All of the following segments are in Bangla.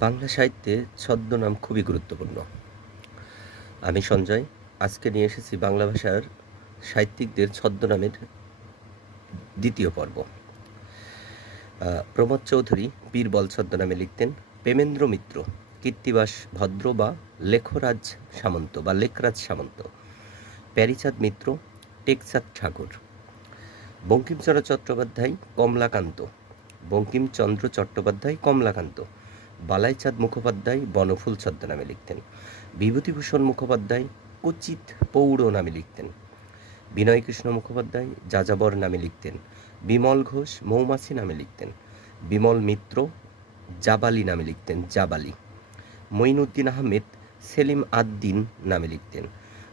বাংলা সাহিত্যে ছদ্মনাম খুবই গুরুত্বপূর্ণ। আমি সঞ্জয়, আজকে নিয়ে এসেছি বাংলা ভাষার সাহিত্যিকদের ছদ্মনামের দ্বিতীয় পর্ব। প্রমোদ চৌধুরী বীরবল ছদ্মনামে লিখতেন, প্রেমেন্দ্র মিত্র, কীর্তিবাস ভদ্র বা লেখরাজ সামন্ত বা লেখরাজ সামন্ত, প্যারিচাঁদ মিত্র, টেকচাঁদ ঠাকুর বঙ্কিমচন্দ্র চট্টোপাধ্যায়, কমলাকান্ত, বঙ্কিমচন্দ্র চট্টোপাধ্যায়, কমলাকান্ত বালাইচাঁদ মুখোপাধ্যায় বনফুল ছদ্মনামে লিখতেন। বিভূতিভূষণ মুখোপাধ্যায়, কুচিত পৌড় নামে লিখতেন। বিনয়কৃষ্ণ মুখোপাধ্যায়, যাযাবর নামে লিখতেন। বিমল ঘোষ মৌমাছি নামে লিখতেন। বিমল মিত্র জাবালি নামে লিখতেন, জাবালি। মঈনুদ্দিন আহমেদ, সেলিম আদ্দিন নামে লিখতেন।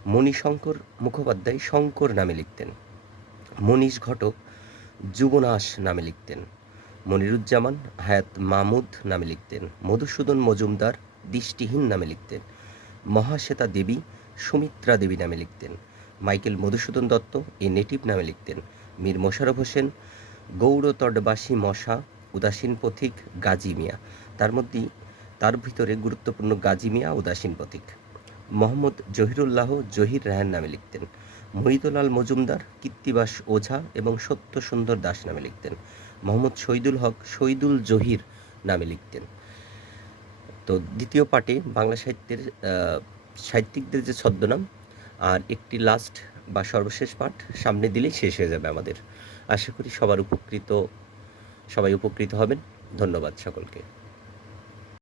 মণিশঙ্কর মুখোপাধ্যায়, শঙ্কর নামে লিখতেন। মনীষ ঘটক, যুবনাশ নামে লিখতেন। মনিরুজ্জামান হায়াত মামুদ নামে লিখতেন, মধুসূদন মজুমদার দৃষ্টিহীন নামে লিখতেন, মহাশ্বেতা দেবী সুমিত্রা দেবী নামে লিখতেন, Michael Madhusudan Dutt a native নামে লিখতেন, মীর মোশাররফ হোসেন, গৌড়তটবাসী মশা, উদাসীন পথিক গাজী মিয়া। তার মধ্যেই তার ভিতরে গুরুত্বপূর্ণ গাজী মিয়া, উদাসীন পথিক। মোহাম্মদ জহিরুল্লাহ জহির রায়হান নামে লিখতেন। মহিদুলাল মজুমদার কীর্তিবাস ওঝা এবং সত্য সুন্দর দাস নামে লিখতেন। মোহাম্মদ শহীদুল হক, শহীদুল জহির নামে লিখতেন। তো দ্বিতীয় পার্টে বাংলা সাহিত্যের সাহিত্যিকদের যে ছদ্মনাম, আর একটি লাস্ট বা সর্বশেষ পাঠ সামনে দিলেই শেষ হয়ে যাবে আমাদের। আশা করি সবার উপকৃত, সবাই উপকৃত হবেন। ধন্যবাদ সকলকে।